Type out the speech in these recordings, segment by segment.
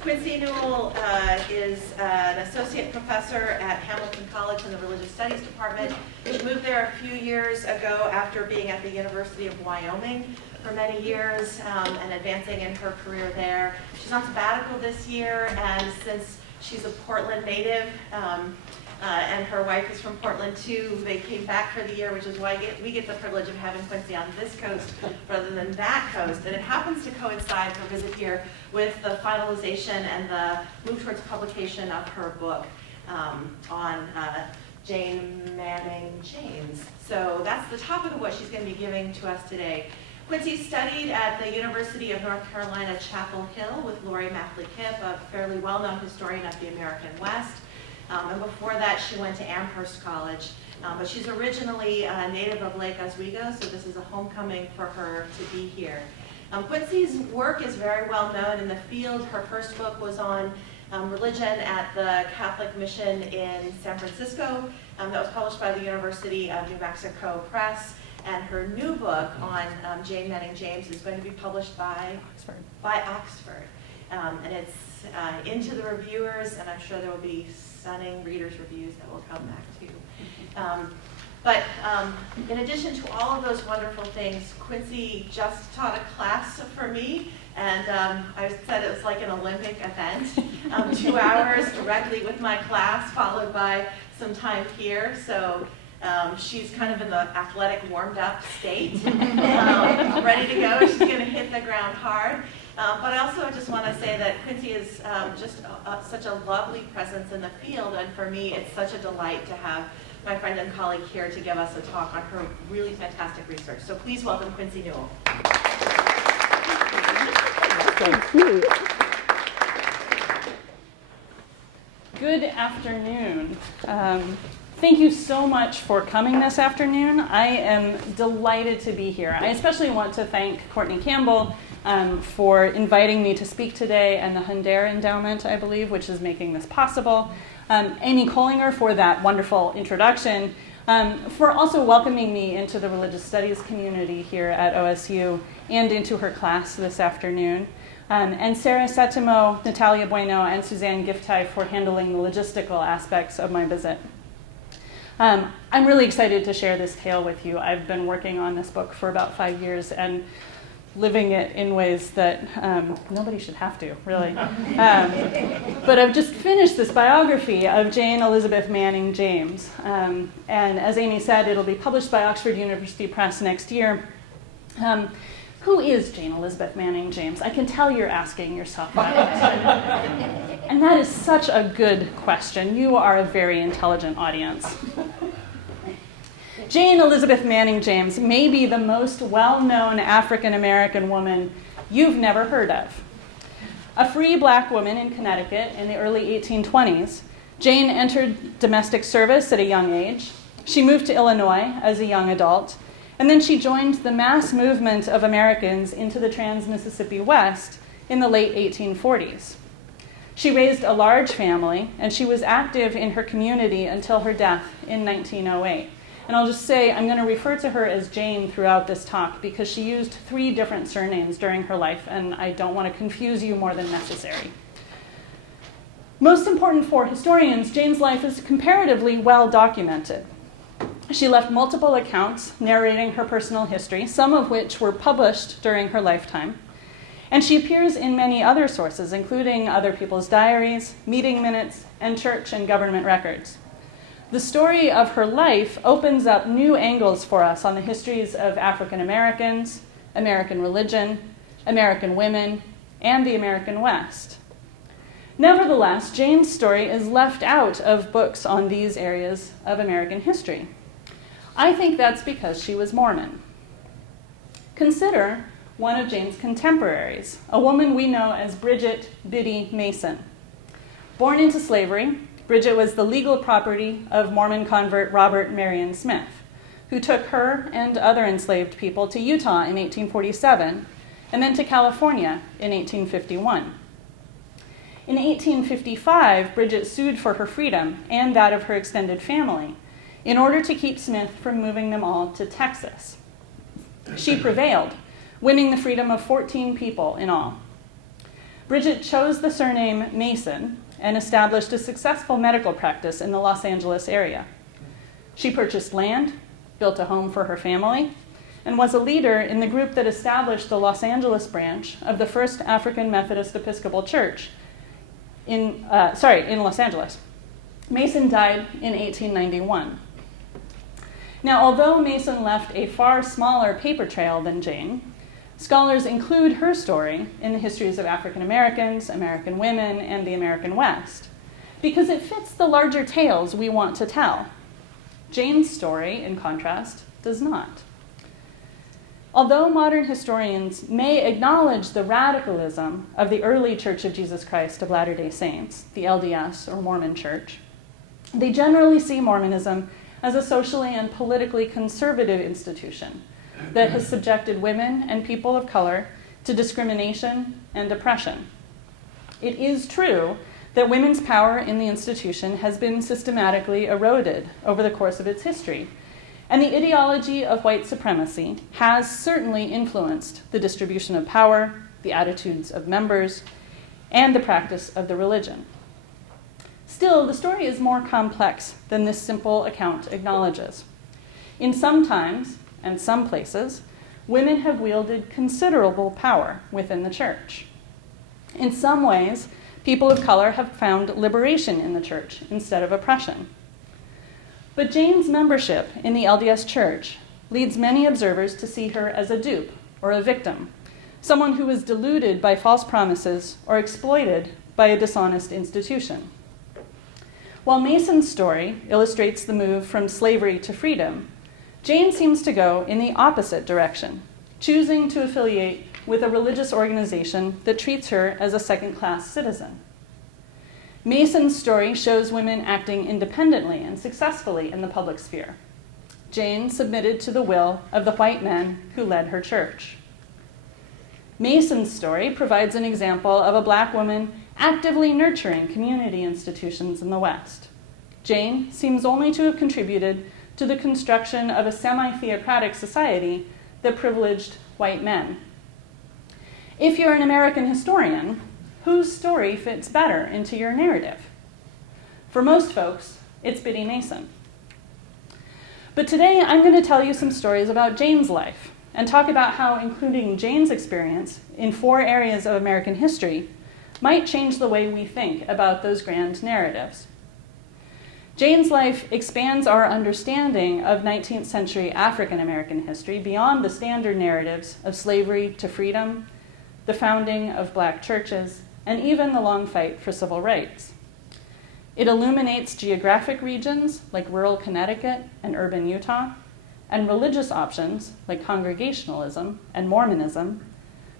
Quincy Newell is an associate professor at Hamilton College in the Religious Studies department. She moved there a few years ago after being at the University of Wyoming for many years and advancing in her career there. She's on sabbatical this year, and since she's a Portland native, and her wife is from Portland too, they came back for the year, which is why we get the privilege of having Quincy on this coast rather than that coast. And it happens to coincide, her visit here, with the finalization and the move towards publication of her book on Jane Manning James. So that's the topic of what she's going to be giving to us today. Quincy studied at the University of North Carolina, Chapel Hill with Lori Mapley Kipp, a fairly well-known historian of the American West. And before that, she went to Amherst College. But she's originally a native of Lake Oswego, so this is a homecoming for her to be here. Quincy's work is very well known in the field. Her first book was on religion at the Catholic Mission in San Francisco. That was published by the University of New Mexico Press. And her new book on Jane Manning James is going to be published by Oxford. And it's into the reviewers, and I'm sure there will be stunning readers' reviews that we'll come back to. But in addition to all of those wonderful things, Quincy just taught a class for me, and I said it was like an Olympic event. 2 hours directly with my class, followed by some time here. So she's kind of in the athletic warmed-up state, ready to go. She's going to hit the ground hard. But I also just want to say that Quincy is just such a lovely presence in the field, and for me it's such a delight to have my friend and colleague here to give us a talk on her really fantastic research. So please welcome Quincy Newell. Thank you. Good afternoon. Thank you so much for coming this afternoon. I am delighted to be here. I especially want to thank Courtney Campbell for inviting me to speak today, and the Hundair Endowment, I believe, which is making this possible. Amy Collinger for that wonderful introduction, for also welcoming me into the religious studies community here at OSU and into her class this afternoon. And Sarah Setimo, Natalia Bueno, and Suzanne Giftai for handling the logistical aspects of my visit. I'm really excited to share this tale with you. I've been working on this book for about 5 years and living it in ways that nobody should have to, really. But I've just finished this biography of Jane Elizabeth Manning James. And as Amy said, it'll be published by Oxford University Press next year. Who is Jane Elizabeth Manning James? I can tell you're asking yourself that. And that is such a good question. You are a very intelligent audience. Jane Elizabeth Manning James may be the most well-known African American woman you've never heard of. A free black woman in Connecticut in the early 1820s, Jane entered domestic service at a young age. She moved to Illinois as a young adult, and then she joined the mass movement of Americans into the Trans-Mississippi West in the late 1840s. She raised a large family, and she was active in her community until her death in 1908. And I'll just say I'm going to refer to her as Jane throughout this talk because she used 3 different surnames during her life, and I don't want to confuse you more than necessary. Most important for historians, Jane's life is comparatively well documented. She left multiple accounts narrating her personal history, some of which were published during her lifetime. And she appears in many other sources, including other people's diaries, meeting minutes, and church and government records. The story of her life opens up new angles for us on the histories of African Americans, American religion, American women, and the American West. Nevertheless, Jane's story is left out of books on these areas of American history. I think that's because she was Mormon. Consider one of Jane's contemporaries, a woman we know as Bridget Biddy Mason. Born into slavery, Bridget was the legal property of Mormon convert Robert Marion Smith, who took her and other enslaved people to Utah in 1847 and then to California in 1851. In 1855, Bridget sued for her freedom and that of her extended family in order to keep Smith from moving them all to Texas. She prevailed, winning the freedom of 14 people in all. Bridget chose the surname Mason and established a successful medical practice in the Los Angeles area. She purchased land, built a home for her family, and was a leader in the group that established the Los Angeles branch of the First African Methodist Episcopal Church in Los Angeles. Mason died in 1891. Now, although Mason left a far smaller paper trail than Jane, scholars include her story in the histories of African Americans, American women, and the American West, because it fits the larger tales we want to tell. Jane's story, in contrast, does not. Although modern historians may acknowledge the radicalism of the early Church of Jesus Christ of Latter-day Saints, the LDS or Mormon Church, they generally see Mormonism as a socially and politically conservative institution that has subjected women and people of color to discrimination and oppression. It is true that women's power in the institution has been systematically eroded over the course of its history, and the ideology of white supremacy has certainly influenced the distribution of power, the attitudes of members, and the practice of the religion. Still, the story is more complex than this simple account acknowledges. In some times, and some places, women have wielded considerable power within the church. In some ways, people of color have found liberation in the church instead of oppression. But Jane's membership in the LDS Church leads many observers to see her as a dupe or a victim, someone who was deluded by false promises or exploited by a dishonest institution. While Mason's story illustrates the move from slavery to freedom, Jane seems to go in the opposite direction, choosing to affiliate with a religious organization that treats her as a second-class citizen. Mason's story shows women acting independently and successfully in the public sphere. Jane submitted to the will of the white men who led her church. Mason's story provides an example of a black woman actively nurturing community institutions in the West. Jane seems only to have contributed to the construction of a semi-theocratic society that privileged white men. If you're an American historian, whose story fits better into your narrative? For most folks, it's Biddy Mason. But today, I'm going to tell you some stories about Jane's life and talk about how including Jane's experience in 4 areas of American history might change the way we think about those grand narratives. Jane's life expands our understanding of 19th century African American history beyond the standard narratives of slavery to freedom, the founding of black churches, and even the long fight for civil rights. It illuminates geographic regions like rural Connecticut and urban Utah, and religious options like Congregationalism and Mormonism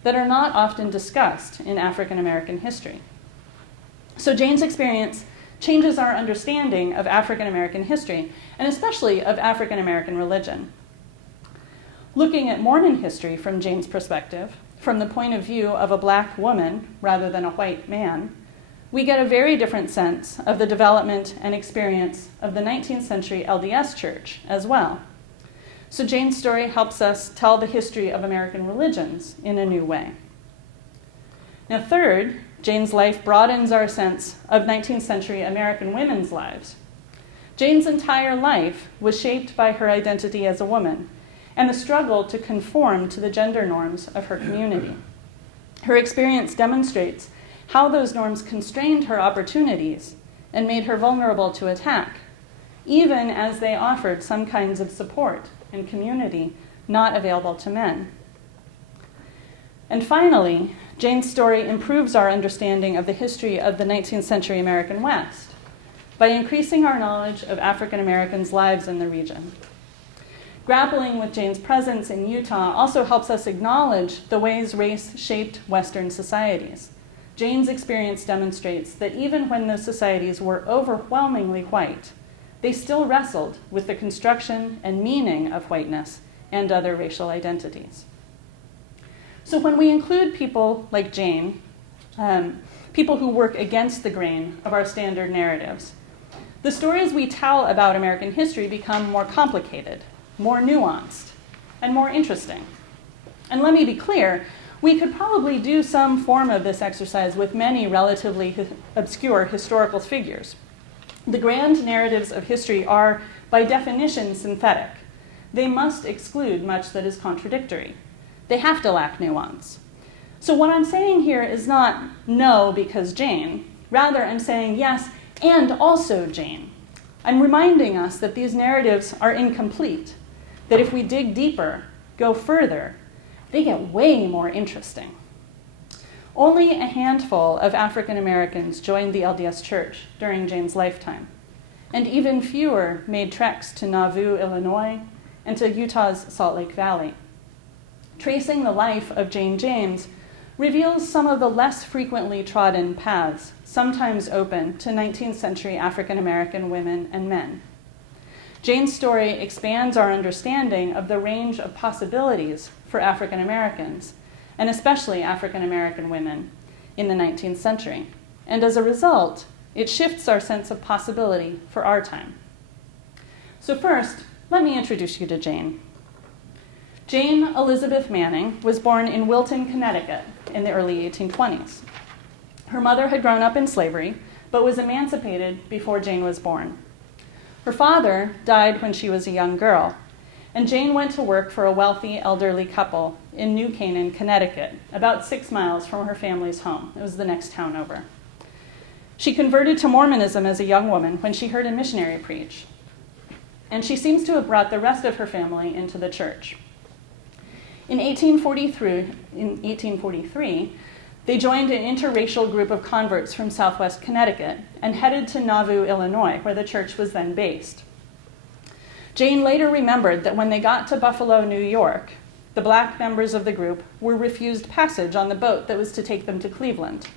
that are not often discussed in African American history. So Jane's experience changes our understanding of African American history, and especially of African American religion. Looking at Mormon history from Jane's perspective, from the point of view of a black woman rather than a white man, we get a very different sense of the development and experience of the 19th century LDS Church as well. So Jane's story helps us tell the history of American religions in a new way. Now, third, Jane's life broadens our sense of 19th century American women's lives. Jane's entire life was shaped by her identity as a woman and the struggle to conform to the gender norms of her community. Her experience demonstrates how those norms constrained her opportunities and made her vulnerable to attack, even as they offered some kinds of support and community not available to men. And finally, Jane's story improves our understanding of the history of the 19th century American West by increasing our knowledge of African Americans' lives in the region. Grappling with Jane's presence in Utah also helps us acknowledge the ways race shaped Western societies. Jane's experience demonstrates that even when those societies were overwhelmingly white, they still wrestled with the construction and meaning of whiteness and other racial identities. So when we include people like Jane, people who work against the grain of our standard narratives, the stories we tell about American history become more complicated, more nuanced, and more interesting. And let me be clear, We could probably do some form of this exercise with many relatively obscure historical figures. The grand narratives of history are, by definition, synthetic. They must exclude much that is contradictory. They have to lack nuance. So what I'm saying here is not no because Jane. Rather, I'm saying yes and also Jane. I'm reminding us that these narratives are incomplete, that if we dig deeper, go further, they get way more interesting. Only a handful of African Americans joined the LDS Church during Jane's lifetime, and even fewer made treks to Nauvoo, Illinois, and to Utah's Salt Lake Valley. Tracing the life of Jane James reveals some of the less frequently trodden paths, sometimes open to 19th century African American women and men. Jane's story expands our understanding of the range of possibilities for African Americans, and especially African American women, in the 19th century. And as a result, it shifts our sense of possibility for our time. So first, let me introduce you to Jane. Jane Elizabeth Manning was born in Wilton, Connecticut in the early 1820s. Her mother had grown up in slavery, but was emancipated before Jane was born. Her father died when she was a young girl, and Jane went to work for a wealthy elderly couple in New Canaan, Connecticut, about 6 miles from her family's home. It was the next town over. She converted to Mormonism as a young woman when she heard a missionary preach, and she seems to have brought the rest of her family into the church. In 1843, they joined an interracial group of converts from southwest Connecticut and headed to Nauvoo, Illinois, where the church was then based. Jane later remembered that when they got to Buffalo, New York, the black members of the group were refused passage on the boat that was to take them to Cleveland.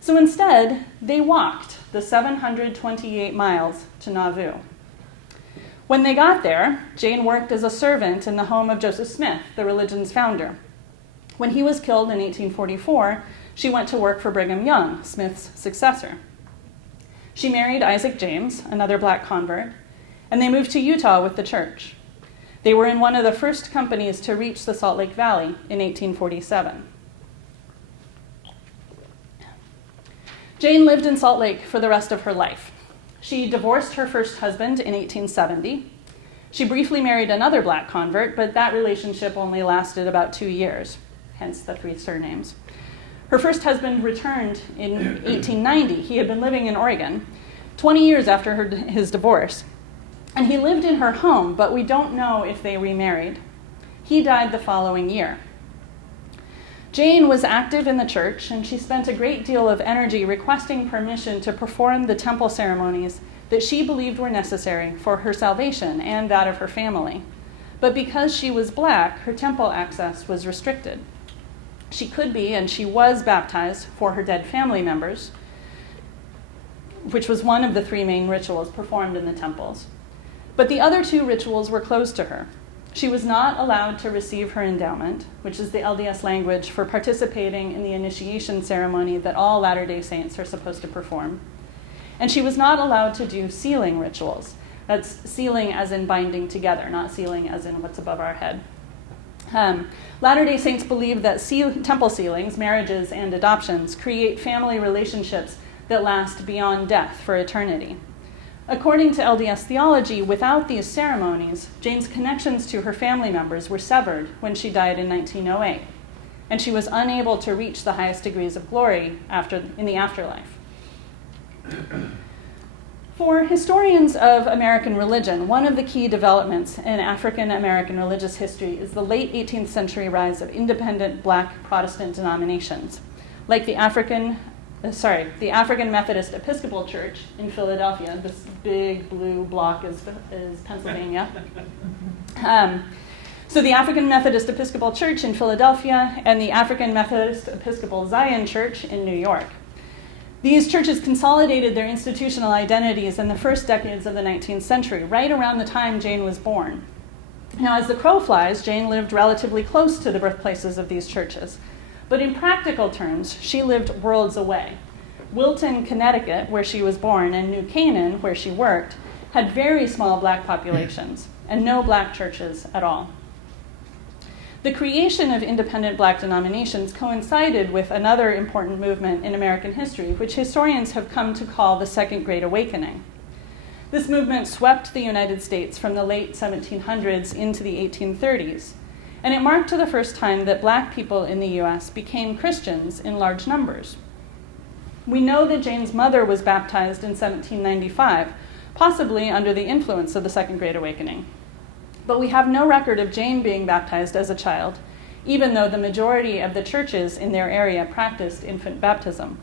So instead, they walked the 728 miles to Nauvoo. When they got there, Jane worked as a servant in the home of Joseph Smith, the religion's founder. When he was killed in 1844, she went to work for Brigham Young, Smith's successor. She married Isaac James, another black convert, and they moved to Utah with the church. They were in one of the first companies to reach the Salt Lake Valley in 1847. Jane lived in Salt Lake for the rest of her life. She divorced her first husband in 1870. She briefly married another black convert, but that relationship only lasted about 2 years, hence the 3 surnames. Her first husband returned in 1890. He had been living in Oregon 20 years after his divorce. And he lived in her home, but we don't know if they remarried. He died the following year. Jane was active in the church, and she spent a great deal of energy requesting permission to perform the temple ceremonies that she believed were necessary for her salvation and that of her family. But because she was black, her temple access was restricted. She could be, and she was baptized for her dead family members, which was one of the 3 main rituals performed in the temples. But the other 2 rituals were closed to her. She was not allowed to receive her endowment, which is the LDS language for participating in the initiation ceremony that all Latter-day Saints are supposed to perform. And she was not allowed to do sealing rituals. That's sealing as in binding together, not sealing as in what's above our head. Latter-day Saints believe that temple sealings, marriages, and adoptions create family relationships that last beyond death for eternity. According to LDS theology, without these ceremonies, Jane's connections to her family members were severed when she died in 1908, and she was unable to reach the highest degrees of glory in the afterlife. For historians of American religion, one of the key developments in African American religious history is the late 18th century rise of independent black Protestant denominations, like the African Methodist Episcopal Church in Philadelphia. This big blue block is Pennsylvania. So the African Methodist Episcopal Church in Philadelphia and the African Methodist Episcopal Zion Church in New York. These churches consolidated their institutional identities in the first decades of the 19th century, right around the time Jane was born. Now, as the crow flies, Jane lived relatively close to the birthplaces of these churches. But in practical terms, she lived worlds away. Wilton, Connecticut, where she was born, and New Canaan, where she worked, had very small black populations and no black churches at all. The creation of independent black denominations coincided with another important movement in American history, which historians have come to call the Second Great Awakening. This movement swept the United States from the late 1700s into the 1830s, and it marked the first time that black people in the US became Christians in large numbers. We know that Jane's mother was baptized in 1795, possibly under the influence of the Second Great Awakening. But we have no record of Jane being baptized as a child, even though the majority of the churches in their area practiced infant baptism.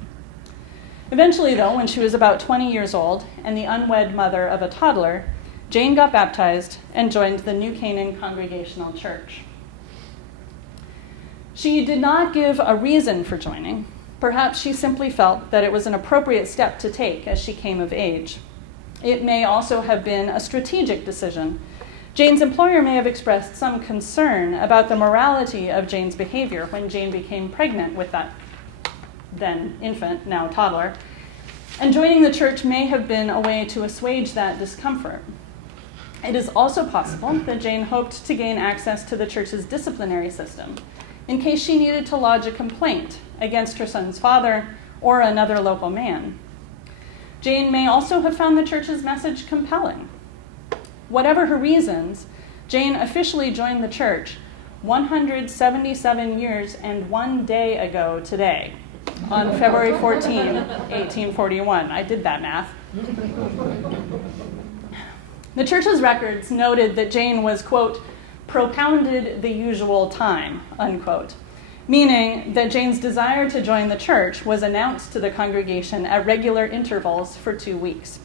Eventually, though, when she was about 20 years old and the unwed mother of a toddler, Jane got baptized and joined the New Canaan Congregational Church. She did not give a reason for joining. Perhaps she simply felt that it was an appropriate step to take as she came of age. It may also have been a strategic decision. Jane's employer may have expressed some concern about the morality of Jane's behavior when Jane became pregnant with that then infant, now toddler, and joining the church may have been a way to assuage that discomfort. It is also possible that Jane hoped to gain access to the church's disciplinary system in case she needed to lodge a complaint against her son's father or another local man. Jane may also have found the church's message compelling. Whatever her reasons, Jane officially joined the church 177 years and 1 day ago today, on February 14, 1841. I did that math. The church's records noted that Jane was, quote, propounded the usual time, unquote, meaning that Jane's desire to join the church was announced to the congregation at regular intervals for 2 weeks.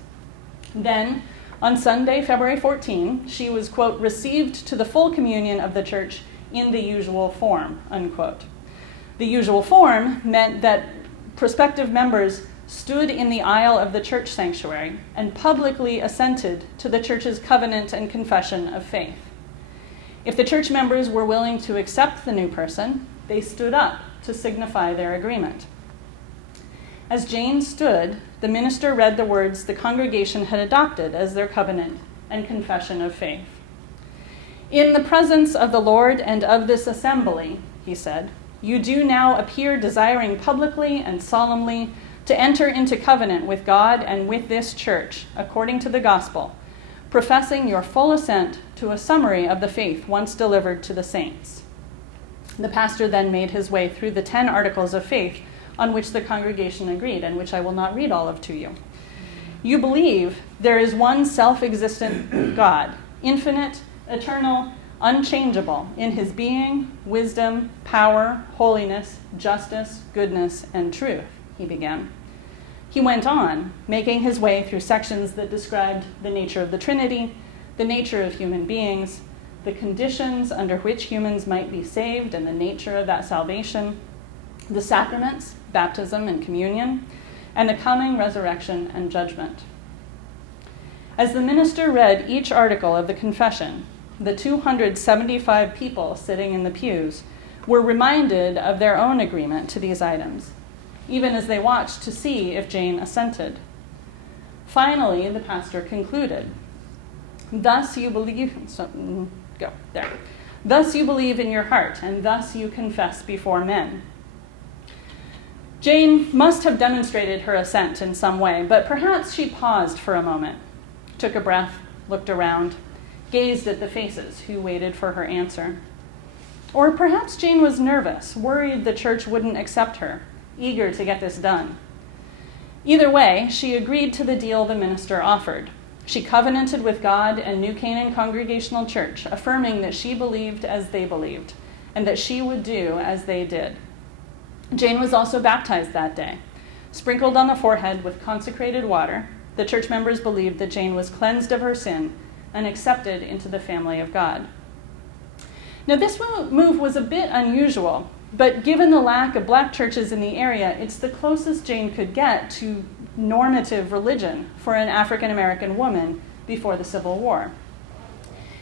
Then, on Sunday, February 14, she was, quote, received to the full communion of the church in the usual form, unquote. The usual form meant that prospective members stood in the aisle of the church sanctuary and publicly assented to the church's covenant and confession of faith. If the church members were willing to accept the new person, they stood up to signify their agreement. As Jane stood, the minister read the words the congregation had adopted as their covenant and confession of faith. In the presence of the Lord and of this assembly, he said, you do now appear desiring publicly and solemnly to enter into covenant with God and with this church, according to the gospel, professing your full assent to a summary of the faith once delivered to the saints. The pastor then made his way through the 10 articles of faith on which the congregation agreed, and which I will not read all of to you. You believe there is one self-existent God, infinite, eternal, unchangeable in his being, wisdom, power, holiness, justice, goodness, and truth, he began. He went on, making his way through sections that described the nature of the Trinity, the nature of human beings, the conditions under which humans might be saved and the nature of that salvation, the sacraments, baptism and communion, and the coming resurrection and judgment. As the minister read each article of the confession, the 275 people sitting in the pews were reminded of their own agreement to these items, even as they watched to see if Jane assented. Finally, the pastor concluded, Thus you believe in your heart, and thus you confess before men. Jane must have demonstrated her assent in some way, but perhaps she paused for a moment, took a breath, looked around, gazed at the faces who waited for her answer. Or perhaps Jane was nervous, worried the church wouldn't accept her, eager to get this done. Either way, she agreed to the deal the minister offered. She covenanted with God and New Canaan Congregational Church, affirming that she believed as they believed, and that she would do as they did. Jane was also baptized that day. Sprinkled on the forehead with consecrated water, the church members believed that Jane was cleansed of her sin and accepted into the family of God. Now, this move was a bit unusual, but given the lack of black churches in the area, it's the closest Jane could get to normative religion for an African American woman before the Civil War.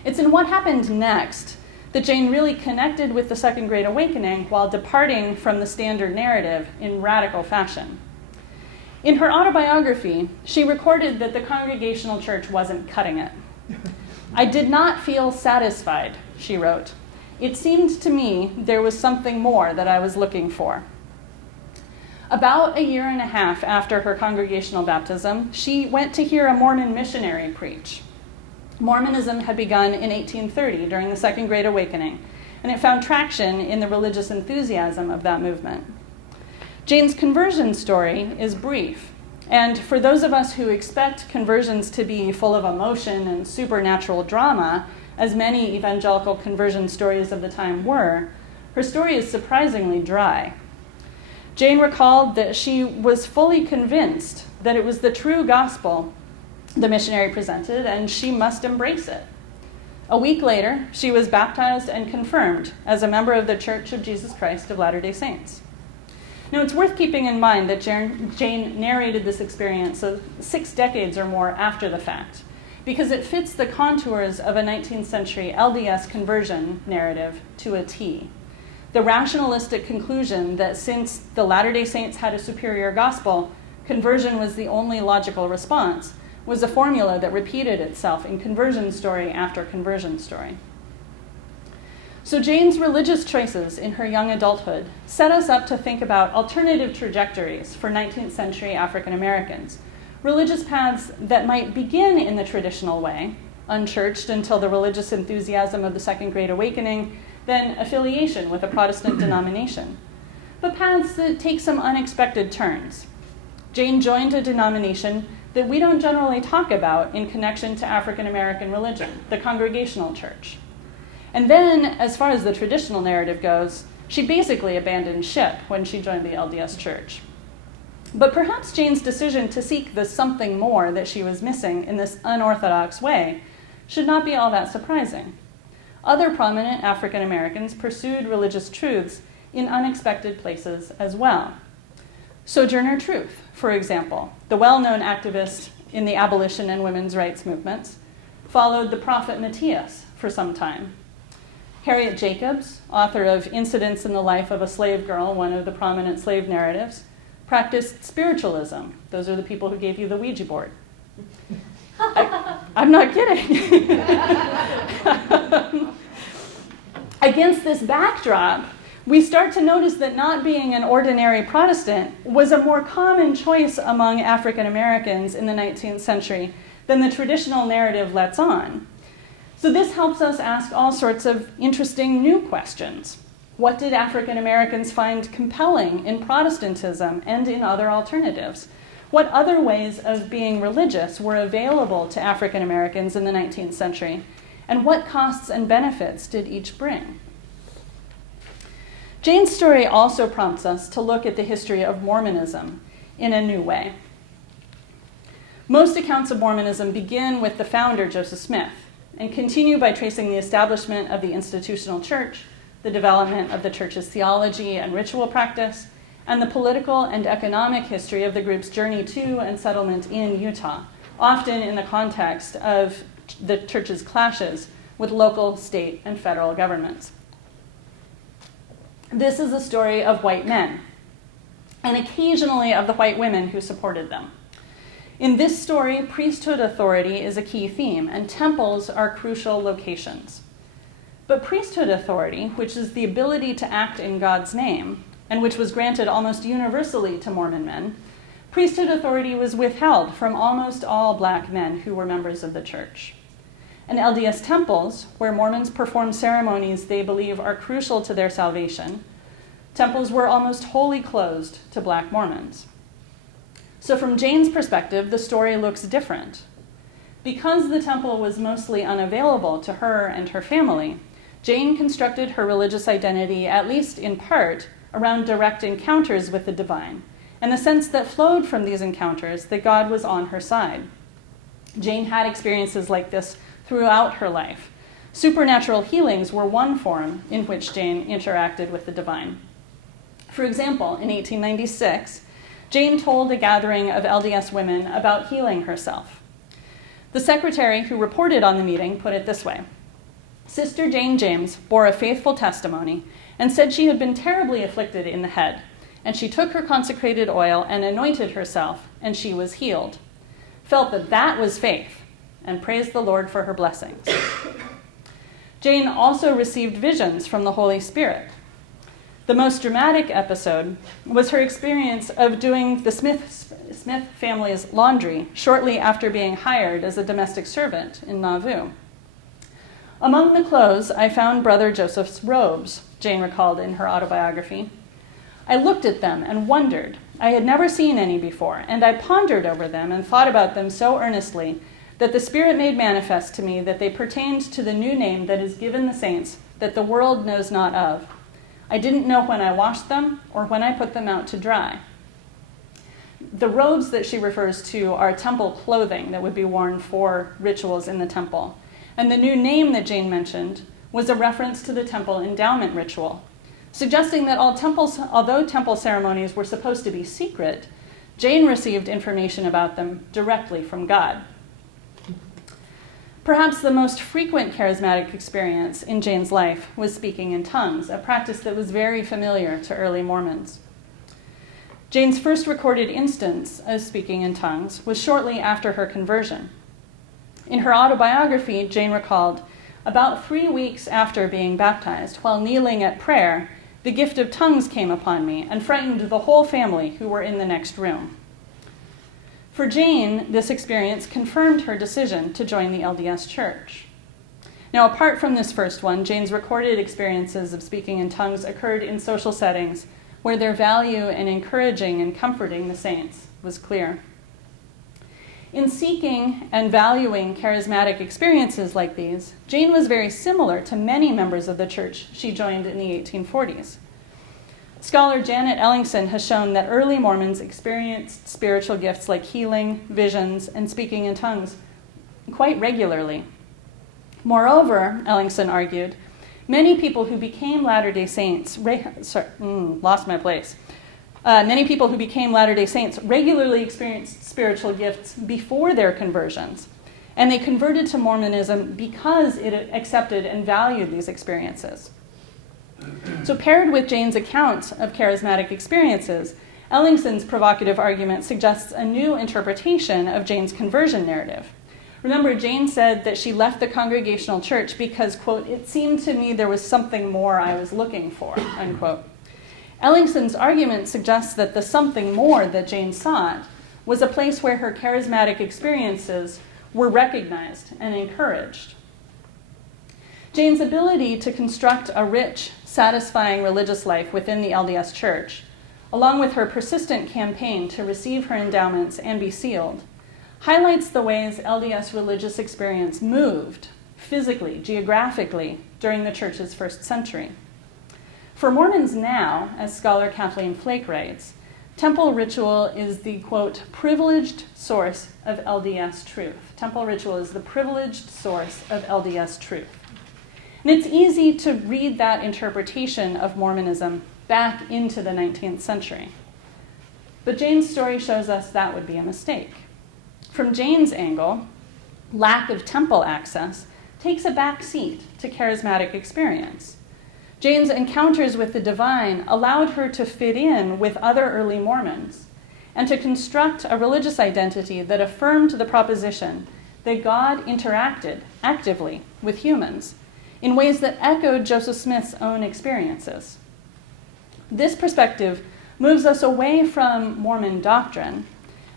It's in what happened next that Jane really connected with the Second Great Awakening while departing from the standard narrative in radical fashion. In her autobiography, she recorded that the Congregational Church wasn't cutting it. I did not feel satisfied, she wrote. it seemed to me there was something more that I was looking for. About a year and a half after her congregational baptism, she went to hear a Mormon missionary preach. Mormonism had begun in 1830 during the Second Great Awakening, and it found traction in the religious enthusiasm of that movement. Jane's conversion story is brief, and for those of us who expect conversions to be full of emotion and supernatural drama, as many evangelical conversion stories of the time were, her story is surprisingly dry. Jane recalled that she was fully convinced that it was the true gospel the missionary presented, and she must embrace it. A week later, she was baptized and confirmed as a member of the Church of Jesus Christ of Latter-day Saints. Now, it's worth keeping in mind that Jane narrated this experience 6 decades or more after the fact, because it fits the contours of a 19th century LDS conversion narrative to a T. The rationalistic conclusion that since the Latter-day Saints had a superior gospel, conversion was the only logical response was a formula that repeated itself in conversion story after conversion story. So Jane's religious choices in her young adulthood set us up to think about alternative trajectories for 19th century African Americans, religious paths that might begin in the traditional way, unchurched until the religious enthusiasm of the Second Great Awakening, then affiliation with a Protestant denomination, but paths that take some unexpected turns. Jane joined a denomination that we don't generally talk about in connection to African American religion, the Congregational Church. And then, as far as the traditional narrative goes, she basically abandoned ship when she joined the LDS Church. But perhaps Jane's decision to seek the something more that she was missing in this unorthodox way should not be all that surprising. Other prominent African Americans pursued religious truths in unexpected places as well. Sojourner Truth, for example, the well-known activist in the abolition and women's rights movements, followed the prophet Matthias for some time. Harriet Jacobs, author of Incidents in the Life of a Slave Girl, one of the prominent slave narratives, practiced spiritualism. Those are the people who gave you the Ouija board. I'm not kidding. Against this backdrop, we start to notice that not being an ordinary Protestant was a more common choice among African Americans in the 19th century than the traditional narrative lets on. So this helps us ask all sorts of interesting new questions. What did African Americans find compelling in Protestantism and in other alternatives? What other ways of being religious were available to African Americans in the 19th century? And what costs and benefits did each bring? Jane's story also prompts us to look at the history of Mormonism in a new way. Most accounts of Mormonism begin with the founder, Joseph Smith, and continue by tracing the establishment of the institutional church, the development of the church's theology and ritual practice, and the political and economic history of the group's journey to and settlement in Utah, often in the context of the church's clashes with local, state, and federal governments. This is a story of white men, and occasionally of the white women who supported them. In this story, priesthood authority is a key theme, and temples are crucial locations. But priesthood authority, which is the ability to act in God's name, and which was granted almost universally to Mormon men, priesthood authority was withheld from almost all black men who were members of the church. And LDS temples, where Mormons perform ceremonies they believe are crucial to their salvation, temples were almost wholly closed to black Mormons. So from Jane's perspective, the story looks different. Because the temple was mostly unavailable to her and her family, Jane constructed her religious identity, at least in part, around direct encounters with the divine, and the sense that flowed from these encounters that God was on her side. Jane had experiences like this throughout her life. Supernatural healings were one form in which Jane interacted with the divine. For example, in 1896, Jane told a gathering of LDS women about healing herself. The secretary who reported on the meeting put it this way: Sister Jane James bore a faithful testimony and said she had been terribly afflicted in the head, and she took her consecrated oil and anointed herself, and she was healed. Felt that was faith, and praised the Lord for her blessings. Jane also received visions from the Holy Spirit. The most dramatic episode was her experience of doing the Smith family's laundry shortly after being hired as a domestic servant in Nauvoo. Among the clothes, I found Brother Joseph's robes, Jane recalled in her autobiography. I looked at them and wondered. I had never seen any before, and I pondered over them and thought about them so earnestly that the Spirit made manifest to me that they pertained to the new name that is given the saints that the world knows not of. I didn't know when I washed them or when I put them out to dry. The robes that she refers to are temple clothing that would be worn for rituals in the temple. And the new name that Jane mentioned was a reference to the temple endowment ritual, suggesting that although temple ceremonies were supposed to be secret, Jane received information about them directly from God. Perhaps the most frequent charismatic experience in Jane's life was speaking in tongues, a practice that was very familiar to early Mormons. Jane's first recorded instance of speaking in tongues was shortly after her conversion. In her autobiography, Jane recalled, about 3 weeks after being baptized, while kneeling at prayer, the gift of tongues came upon me and frightened the whole family who were in the next room. For Jane, this experience confirmed her decision to join the LDS Church. Now, apart from this first one, Jane's recorded experiences of speaking in tongues occurred in social settings where their value in encouraging and comforting the saints was clear. In seeking and valuing charismatic experiences like these, Jane was very similar to many members of the church she joined in the 1840s. Scholar Janet Ellingson has shown that early Mormons experienced spiritual gifts like healing, visions, and speaking in tongues quite regularly. Moreover, Ellingson argued, many people who became Latter-day Saints, many people who became Latter-day Saints regularly experienced spiritual gifts before their conversions, and they converted to Mormonism because it accepted and valued these experiences. So paired with Jane's account of charismatic experiences, Ellingson's provocative argument suggests a new interpretation of Jane's conversion narrative. Remember, Jane said that she left the Congregational Church because, quote, it seemed to me there was something more I was looking for, unquote. Ellingson's argument suggests that the something more that Jane sought was a place where her charismatic experiences were recognized and encouraged. Jane's ability to construct a rich, satisfying religious life within the LDS Church, along with her persistent campaign to receive her endowments and be sealed, highlights the ways LDS religious experience moved physically, geographically, during the Church's first century. For Mormons now, as scholar Kathleen Flake writes, temple ritual is the, quote, privileged source of LDS truth. Temple ritual is the privileged source of LDS truth. And it's easy to read that interpretation of Mormonism back into the 19th century. But Jane's story shows us that would be a mistake. From Jane's angle, lack of temple access takes a back seat to charismatic experience. Jane's encounters with the divine allowed her to fit in with other early Mormons and to construct a religious identity that affirmed the proposition that God interacted actively with humans in ways that echoed Joseph Smith's own experiences. This perspective moves us away from Mormon doctrine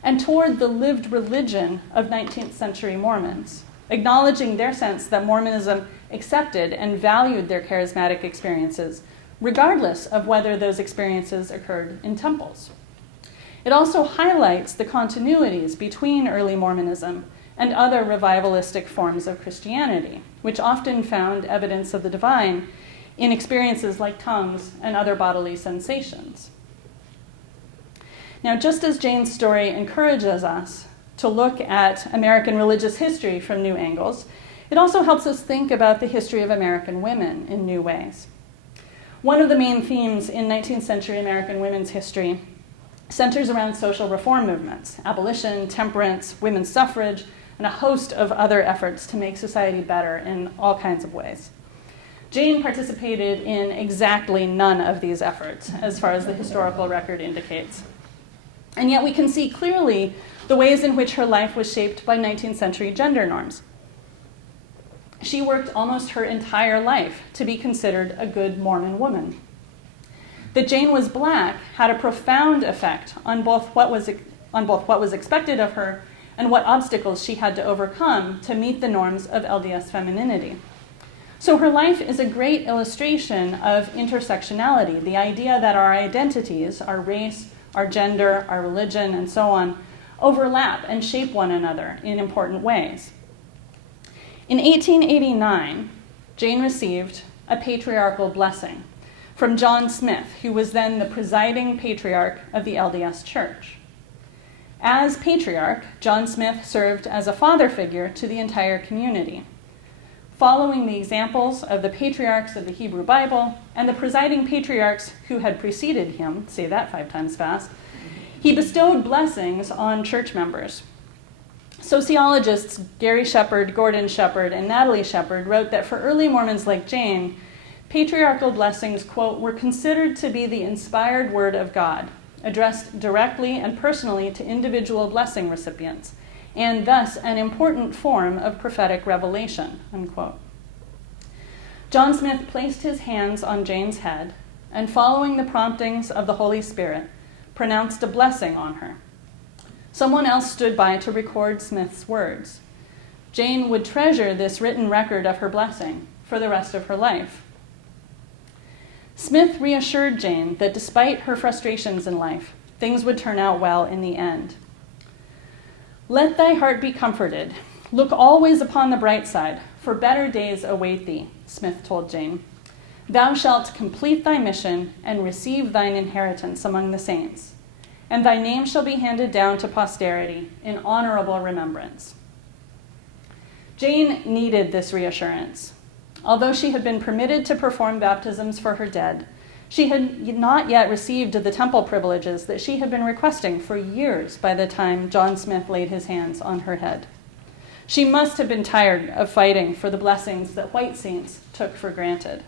and toward the lived religion of 19th century Mormons, acknowledging their sense that Mormonism accepted and valued their charismatic experiences, regardless of whether those experiences occurred in temples. It also highlights the continuities between early Mormonism and other revivalistic forms of Christianity, which often found evidence of the divine in experiences like tongues and other bodily sensations. Now, just as Jane's story encourages us to look at American religious history from new angles, it also helps us think about the history of American women in new ways. One of the main themes in 19th century American women's history centers around social reform movements, abolition, temperance, women's suffrage, and a host of other efforts to make society better in all kinds of ways. Jane participated in exactly none of these efforts, as far as the historical record indicates. And yet we can see clearly the ways in which her life was shaped by 19th century gender norms. She worked almost her entire life to be considered a good Mormon woman. That Jane was black had a profound effect on both what was expected of her and what obstacles she had to overcome to meet the norms of LDS femininity. So her life is a great illustration of intersectionality, the idea that our identities, our race, our gender, our religion, and so on, overlap and shape one another in important ways. In 1889, Jane received a patriarchal blessing from John Smith, who was then the presiding patriarch of the LDS Church. As patriarch, John Smith served as a father figure to the entire community. Following the examples of the patriarchs of the Hebrew Bible and the presiding patriarchs who had preceded him, say that 5 times fast, he bestowed blessings on church members. Sociologists Gary Shepard, Gordon Shepard, and Natalie Shepard wrote that for early Mormons like Jane, patriarchal blessings, quote, were considered to be the inspired word of God, addressed directly and personally to individual blessing recipients, and thus an important form of prophetic revelation, unquote. John Smith placed his hands on Jane's head and, following the promptings of the Holy Spirit, pronounced a blessing on her. Someone else stood by to record Smith's words. Jane would treasure this written record of her blessing for the rest of her life. Smith reassured Jane that despite her frustrations in life, things would turn out well in the end. "Let thy heart be comforted. Look always upon the bright side, for better days await thee," Smith told Jane. "Thou shalt complete thy mission and receive thine inheritance among the saints, and thy name shall be handed down to posterity in honorable remembrance." Jane needed this reassurance. Although she had been permitted to perform baptisms for her dead, she had not yet received the temple privileges that she had been requesting for years by the time John Smith laid his hands on her head. She must have been tired of fighting for the blessings that white saints took for granted.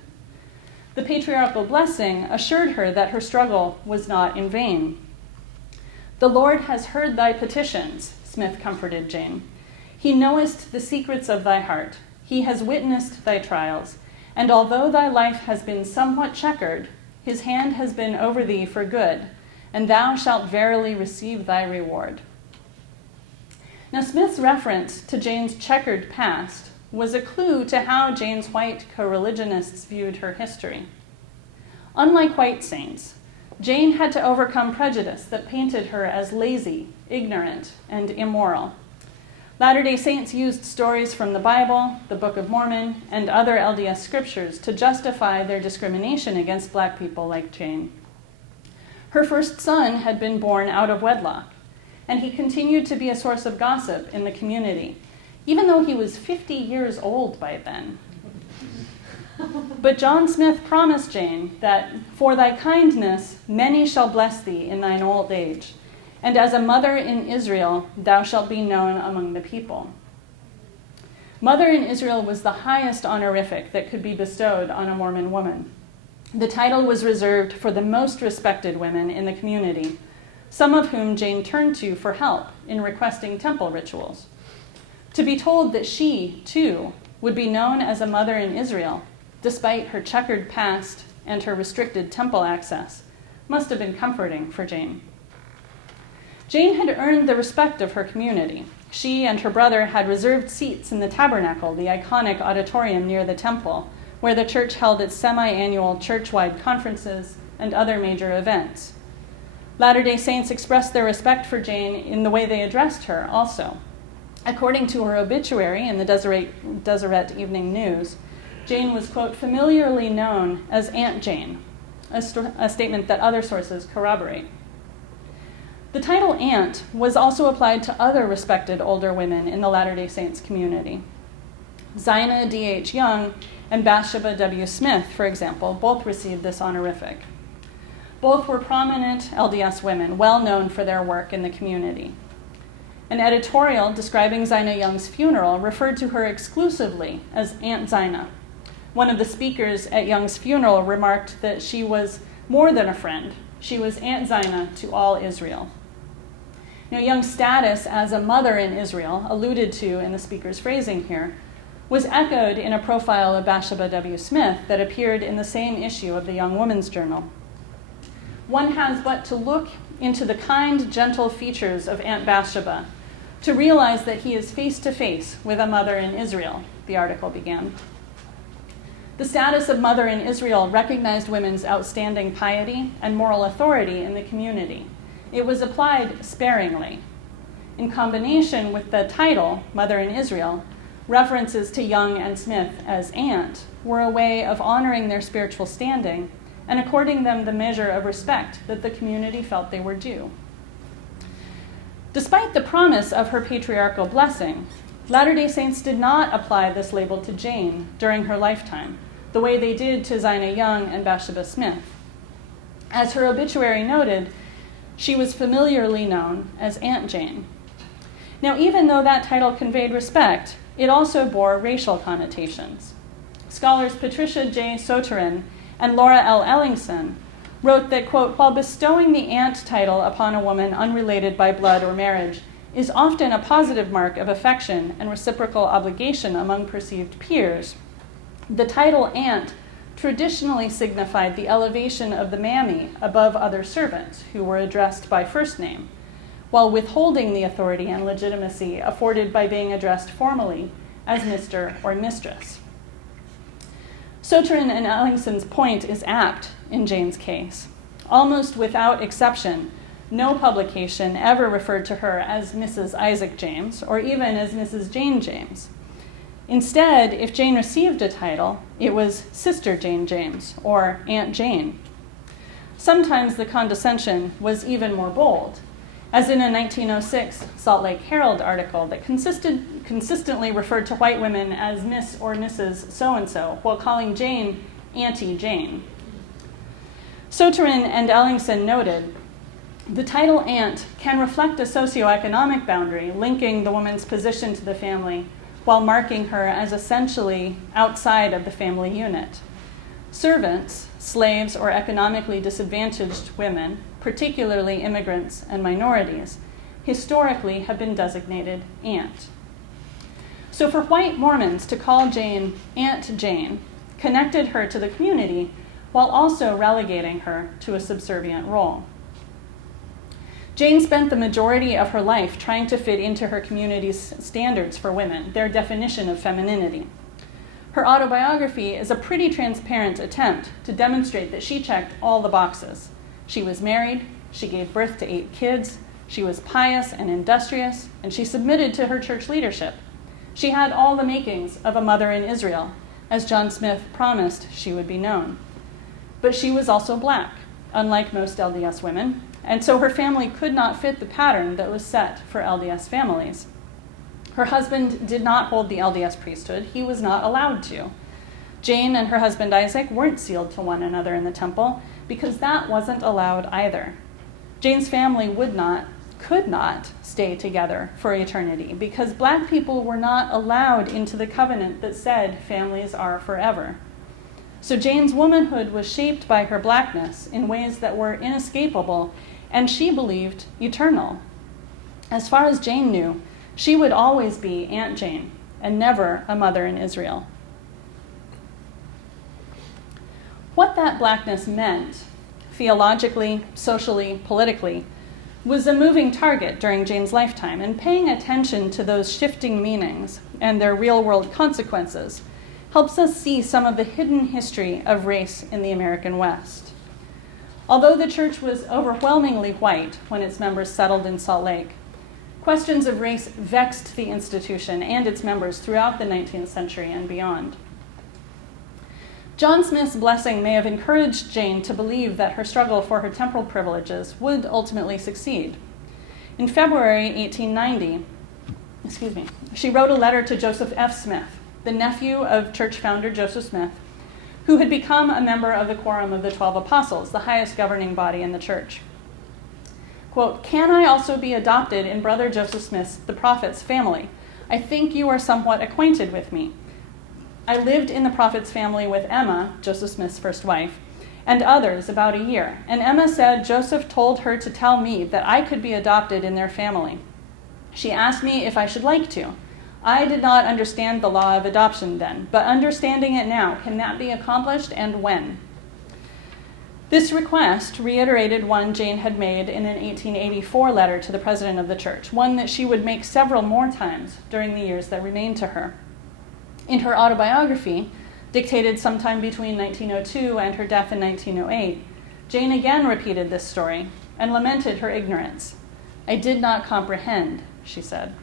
The patriarchal blessing assured her that her struggle was not in vain. "The Lord has heard thy petitions," Smith comforted Jane. "He knoweth the secrets of thy heart. He has witnessed thy trials, and although thy life has been somewhat checkered, his hand has been over thee for good, and thou shalt verily receive thy reward." Now, Smith's reference to Jane's checkered past was a clue to how Jane's white co-religionists viewed her history. Unlike white saints, Jane had to overcome prejudice that painted her as lazy, ignorant, and immoral. Latter-day Saints used stories from the Bible, the Book of Mormon, and other LDS scriptures to justify their discrimination against black people like Jane. Her first son had been born out of wedlock, and he continued to be a source of gossip in the community, even though he was 50 years old by then. But John Smith promised Jane that, "For thy kindness many shall bless thee in thine old age, and as a mother in Israel, thou shalt be known among the people." Mother in Israel was the highest honorific that could be bestowed on a Mormon woman. The title was reserved for the most respected women in the community, some of whom Jane turned to for help in requesting temple rituals. To be told that she, too, would be known as a mother in Israel, despite her checkered past and her restricted temple access, must have been comforting for Jane. Jane had earned the respect of her community. She and her brother had reserved seats in the tabernacle, the iconic auditorium near the temple, where the church held its semi-annual church-wide conferences and other major events. Latter-day Saints expressed their respect for Jane in the way they addressed her also. According to her obituary in the Deseret Evening News, Jane was, quote, familiarly known as Aunt Jane, a statement that other sources corroborate. The title aunt was also applied to other respected older women in the Latter-day Saints community. Zina D.H. Young and Bathsheba W. Smith, for example, both received this honorific. Both were prominent LDS women, well known for their work in the community. An editorial describing Zina Young's funeral referred to her exclusively as Aunt Zina. One of the speakers at Young's funeral remarked that she was more than a friend. She was Aunt Zina to all Israel. Now, Young's status as a mother in Israel, alluded to in the speaker's phrasing here, was echoed in a profile of Bathsheba W. Smith that appeared in the same issue of the Young Woman's Journal. One has but to look into the kind, gentle features of Aunt Bathsheba to realize that he is face to face with a mother in Israel, the article began. The status of mother in Israel recognized women's outstanding piety and moral authority in the community. It was applied sparingly. In combination with the title, Mother in Israel, references to Young and Smith as aunt were a way of honoring their spiritual standing and according them the measure of respect that the community felt they were due. Despite the promise of her patriarchal blessing, Latter-day Saints did not apply this label to Jane during her lifetime, the way they did to Zina Young and Bathsheba Smith. As her obituary noted, she was familiarly known as Aunt Jane. Now, even though that title conveyed respect, it also bore racial connotations. Scholars Patricia J. Soterin and Laura L. Ellingson wrote that, quote, while bestowing the aunt title upon a woman unrelated by blood or marriage is often a positive mark of affection and reciprocal obligation among perceived peers, the title aunt traditionally signified the elevation of the mammy above other servants who were addressed by first name, while withholding the authority and legitimacy afforded by being addressed formally as Mr. or Mistress. Soterin and Ellingson's point is apt in Jane's case. Almost without exception, no publication ever referred to her as Mrs. Isaac James or even as Mrs. Jane James. Instead, if Jane received a title, it was Sister Jane James or Aunt Jane. Sometimes the condescension was even more bold, as in a 1906 Salt Lake Herald article that consistently referred to white women as Miss or Mrs. So-and-so, while calling Jane Auntie Jane. Soterin and Ellingson noted, the title aunt can reflect a socioeconomic boundary linking the woman's position to the family while marking her as essentially outside of the family unit. Servants, slaves, or economically disadvantaged women, particularly immigrants and minorities, historically have been designated aunt. So for white Mormons to call Jane Aunt Jane connected her to the community while also relegating her to a subservient role. Jane spent the majority of her life trying to fit into her community's standards for women, their definition of femininity. Her autobiography is a pretty transparent attempt to demonstrate that she checked all the boxes. She was married, she gave birth to 8 kids, she was pious and industrious, and she submitted to her church leadership. She had all the makings of a mother in Israel, as John Smith promised she would be known. But she was also black, unlike most LDS women, and so her family could not fit the pattern that was set for LDS families. Her husband did not hold the LDS priesthood. He was not allowed to. Jane and her husband Isaac weren't sealed to one another in the temple because that wasn't allowed either. Jane's family could not stay together for eternity because black people were not allowed into the covenant that said families are forever. So Jane's womanhood was shaped by her blackness in ways that were inescapable and she believed eternal. As far as Jane knew, she would always be Aunt Jane and never a mother in Israel. What that blackness meant, theologically, socially, politically, was a moving target during Jane's lifetime, and paying attention to those shifting meanings and their real-world consequences helps us see some of the hidden history of race in the American West. Although the church was overwhelmingly white when its members settled in Salt Lake, questions of race vexed the institution and its members throughout the 19th century and beyond. John Smith's blessing may have encouraged Jane to believe that her struggle for her temporal privileges would ultimately succeed. In February 1890, she wrote a letter to Joseph F. Smith, the nephew of church founder Joseph Smith, who had become a member of the Quorum of the 12 Apostles, the highest governing body in the church. Quote, "Can I also be adopted in Brother Joseph Smith's, the prophet's, family? I think you are somewhat acquainted with me. I lived in the prophet's family with Emma, Joseph Smith's first wife, and others about a year, and Emma said Joseph told her to tell me that I could be adopted in their family. She asked me if I should like to. I did not understand the law of adoption then, but understanding it now, can that be accomplished, and when? This request reiterated one Jane had made in an 1884 letter to the president of the church, one that she would make several more times during the years that remained to her. In her autobiography, dictated sometime between 1902 and her death in 1908, Jane again repeated this story and lamented her ignorance. "I did not comprehend," she said.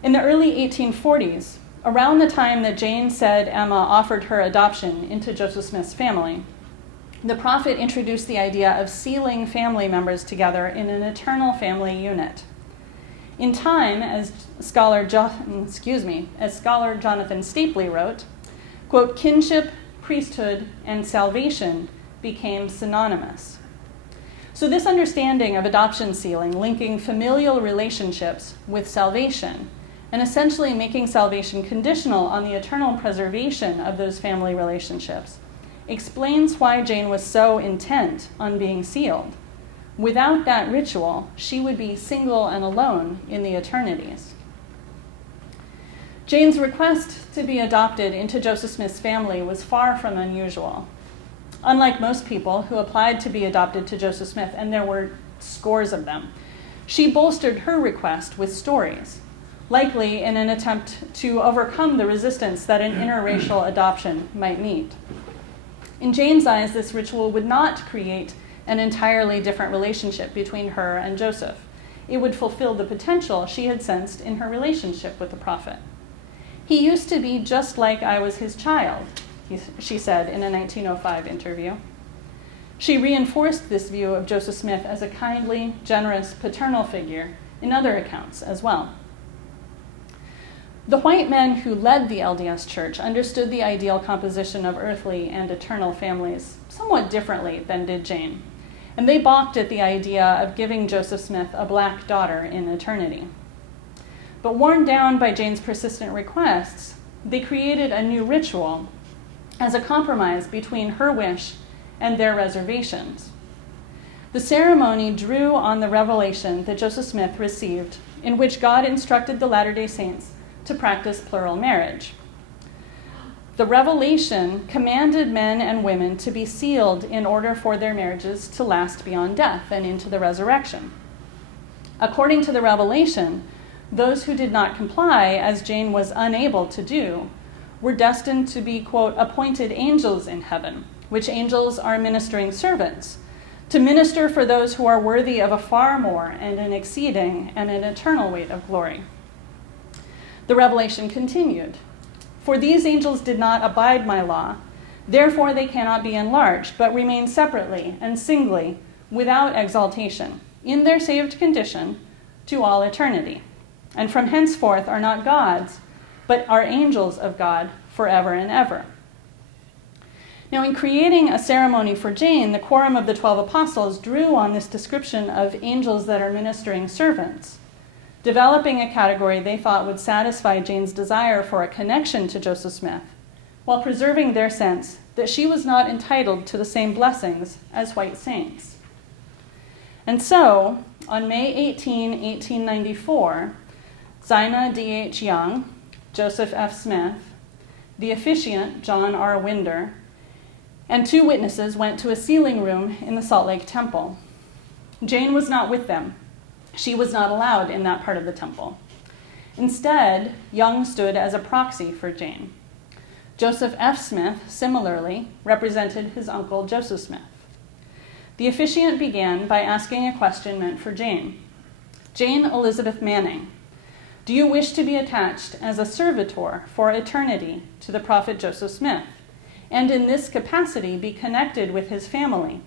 In the early 1840s, around the time that Jane said Emma offered her adoption into Joseph Smith's family, the prophet introduced the idea of sealing family members together in an eternal family unit. In time, as scholar Jonathan Stapley wrote, quote, "kinship, priesthood, and salvation became synonymous." So this understanding of adoption sealing, linking familial relationships with salvation, and essentially making salvation conditional on the eternal preservation of those family relationships, explains why Jane was so intent on being sealed. Without that ritual, she would be single and alone in the eternities. Jane's request to be adopted into Joseph Smith's family was far from unusual. Unlike most people who applied to be adopted to Joseph Smith, and there were scores of them, she bolstered her request with stories, likely in an attempt to overcome the resistance that an interracial adoption might meet. In Jane's eyes, this ritual would not create an entirely different relationship between her and Joseph. It would fulfill the potential she had sensed in her relationship with the prophet. "He used to be just like I was his child," she said in a 1905 interview. She reinforced this view of Joseph Smith as a kindly, generous, paternal figure in other accounts as well. The white men who led the LDS Church understood the ideal composition of earthly and eternal families somewhat differently than did Jane, and they balked at the idea of giving Joseph Smith a black daughter in eternity. But worn down by Jane's persistent requests, they created a new ritual as a compromise between her wish and their reservations. The ceremony drew on the revelation that Joseph Smith received, in which God instructed the Latter-day Saints to practice plural marriage. The revelation commanded men and women to be sealed in order for their marriages to last beyond death and into the resurrection. According to the revelation, those who did not comply, as Jane was unable to do, were destined to be, quote, appointed angels in heaven, which angels are ministering servants, to minister for those who are worthy of a far more and an exceeding and an eternal weight of glory. The revelation continued, "For these angels did not abide my law, therefore they cannot be enlarged, but remain separately and singly, without exaltation, in their saved condition, to all eternity, and from henceforth are not gods, but are angels of God forever and ever." Now, in creating a ceremony for Jane, the Quorum of the 12 Apostles drew on this description of angels that are ministering servants, developing a category they thought would satisfy Jane's desire for a connection to Joseph Smith, while preserving their sense that she was not entitled to the same blessings as white saints. And so, on May 18, 1894, Zina D.H. Young, Joseph F. Smith, the officiant, John R. Winder, and 2 witnesses went to a sealing room in the Salt Lake Temple. Jane was not with them. She was not allowed in that part of the temple. Instead, Young stood as a proxy for Jane. Joseph F. Smith, similarly, represented his uncle Joseph Smith. The officiant began by asking a question meant for Jane. "Jane Elizabeth Manning, do you wish to be attached as a servitor for eternity to the prophet Joseph Smith, and in this capacity be connected with his family,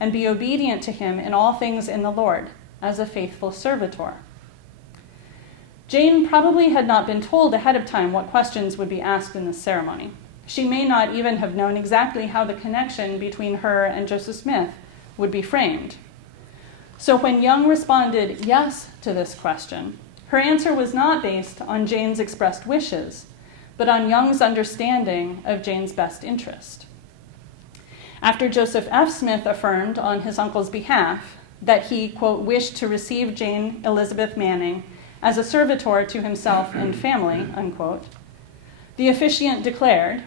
and be obedient to him in all things in the Lord, as a faithful servitor?" Jane probably had not been told ahead of time what questions would be asked in this ceremony. She may not even have known exactly how the connection between her and Joseph Smith would be framed. So when Young responded yes to this question, her answer was not based on Jane's expressed wishes, but on Young's understanding of Jane's best interest. After Joseph F. Smith affirmed on his uncle's behalf that he, quote, wished to receive Jane Elizabeth Manning as a servitor to himself and family, unquote, the officiant declared,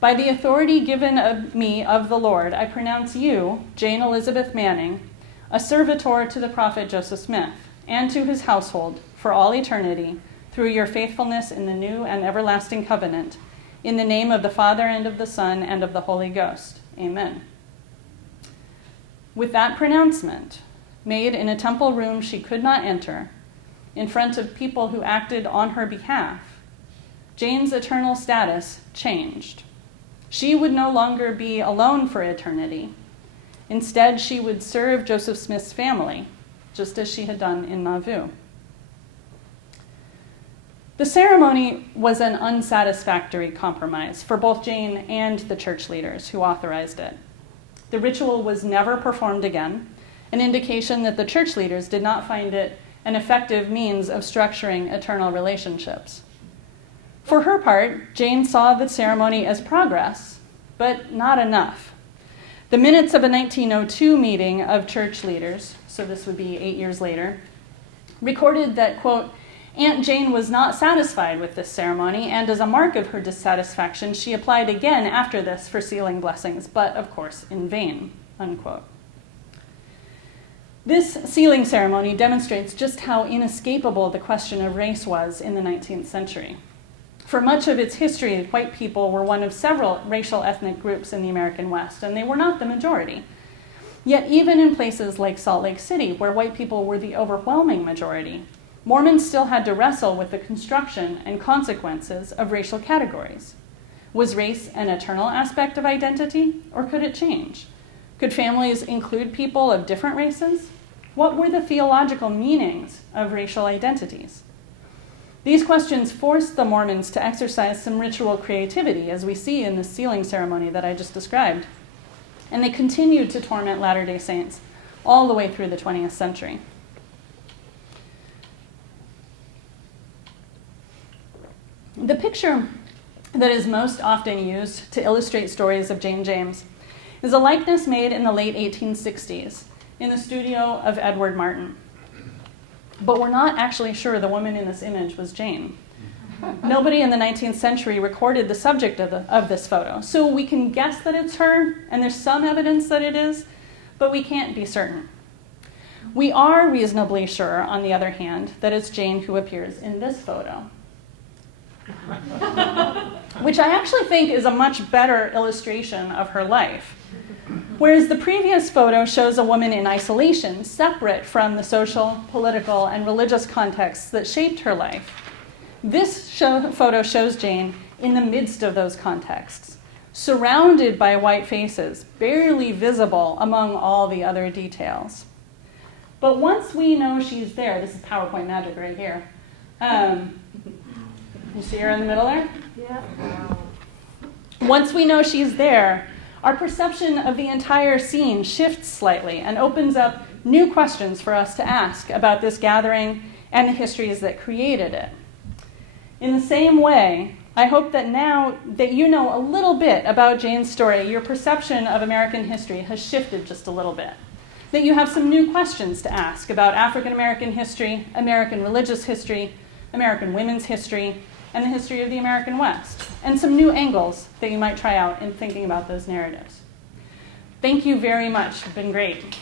"By the authority given of me of the Lord, I pronounce you, Jane Elizabeth Manning, a servitor to the prophet Joseph Smith, and to his household for all eternity, through your faithfulness in the new and everlasting covenant, in the name of the Father and of the Son and of the Holy Ghost. Amen." With that pronouncement, made in a temple room she could not enter, in front of people who acted on her behalf, Jane's eternal status changed. She would no longer be alone for eternity. Instead, she would serve Joseph Smith's family, just as she had done in Nauvoo. The ceremony was an unsatisfactory compromise for both Jane and the church leaders who authorized it. The ritual was never performed again, an indication that the church leaders did not find it an effective means of structuring eternal relationships. For her part, Jane saw the ceremony as progress, but not enough. The minutes of a 1902 meeting of church leaders, so this would be 8 years later, recorded that, quote, "Aunt Jane was not satisfied with this ceremony, and as a mark of her dissatisfaction, she applied again after this for sealing blessings, but of course in vain," unquote. This sealing ceremony demonstrates just how inescapable the question of race was in the 19th century. For much of its history, white people were one of several racial ethnic groups in the American West, and they were not the majority. Yet even in places like Salt Lake City, where white people were the overwhelming majority, Mormons still had to wrestle with the construction and consequences of racial categories. Was race an eternal aspect of identity, or could it change? Could families include people of different races? What were the theological meanings of racial identities? These questions forced the Mormons to exercise some ritual creativity, as we see in the sealing ceremony that I just described. And they continued to torment Latter-day Saints all the way through the 20th century. The picture that is most often used to illustrate stories of Jane James is a likeness made in the late 1860s in the studio of Edward Martin. But we're not actually sure the woman in this image was Jane. Nobody in the 19th century recorded the subject of this photo, so we can guess that it's her, and there's some evidence that it is, but we can't be certain. We are reasonably sure, on the other hand, that it's Jane who appears in this photo, which I actually think is a much better illustration of her life. Whereas the previous photo shows a woman in isolation, separate from the social, political, and religious contexts that shaped her life, this photo shows Jane in the midst of those contexts, surrounded by white faces, barely visible among all the other details. But once we know she's there, this is PowerPoint magic right here. You see her in the middle there? Yeah. Once we know she's there, our perception of the entire scene shifts slightly and opens up new questions for us to ask about this gathering and the histories that created it. In the same way, I hope that now that you know a little bit about Jane's story, your perception of American history has shifted just a little bit. That you have some new questions to ask about African American history, American religious history, American women's history, and the history of the American West, and some new angles that you might try out in thinking about those narratives. Thank you very much. It's been great.